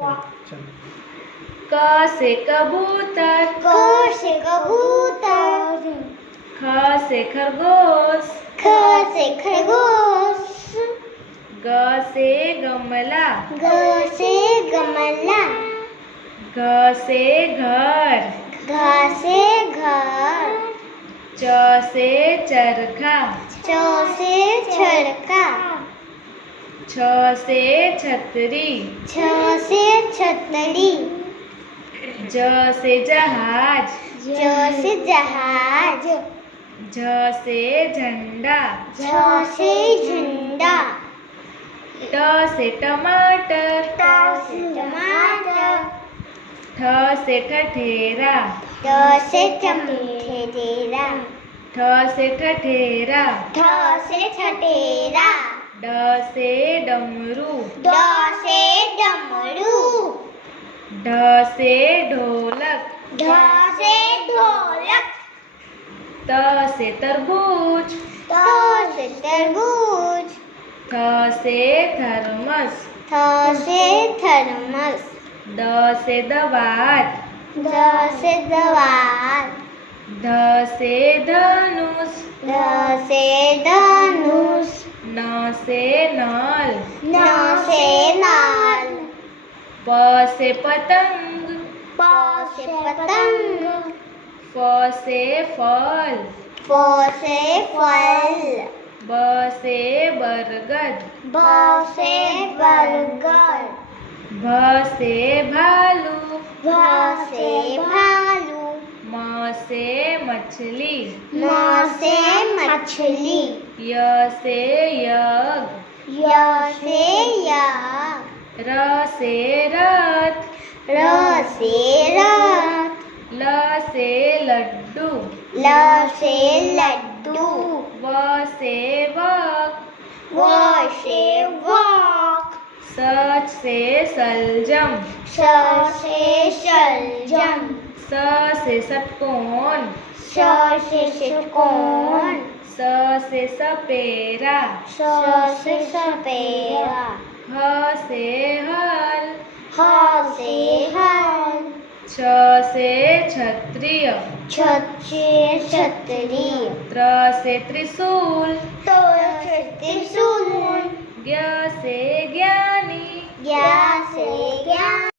क से कबूतर, क से कबूतर, ख से खरगोश, ख से खरगोश, ग से गमला, ग से गमला, घ से घर, घ से घर, च से चरखा, च से चरखा, छ से छतरी, छ से छतरी, ज से जहाज, ज से जहाज, झ से झंडा, झ से झंडा, ट से टमाटर, ट से टमाटर, ठ से ठठेरा, ठ से ठठेरा, ठ से ठठेरा, ठ से ठठेरा, ड से डमरू, ड से डमरू, ढ से ढोलक, ढ से ढोलक, त से तरबूज, त से तरबूज, थ से थर्मस, थ से थर्मस, द से दवात, द से दवात, ध से धनुष, ध से धनुष, न से नल, न से नाल, प से पतंग, प से पतंग, फ से फल, फ से फल, ब से बरगद, ब से बरगद, भ से भालू, भ से भालू, म से मछली, म से मछली, य से यज्ञ, य से याक, र से रथ, र से रथ, ल से लड्डू, ल से लड्डू, व से वक, व से वक, स से सलजम, स से शलजम, स से षटकोण, स से षटकोण, स से सपेरा, स से सपेरा, ह से हल, ह से हल, छ से क्षत्रिय, छ से क्षत्रिय, त्र से त्रिशूल, त से त्रिशूल, ज्ञ से ज्ञानी, ज्ञ से ज्ञान।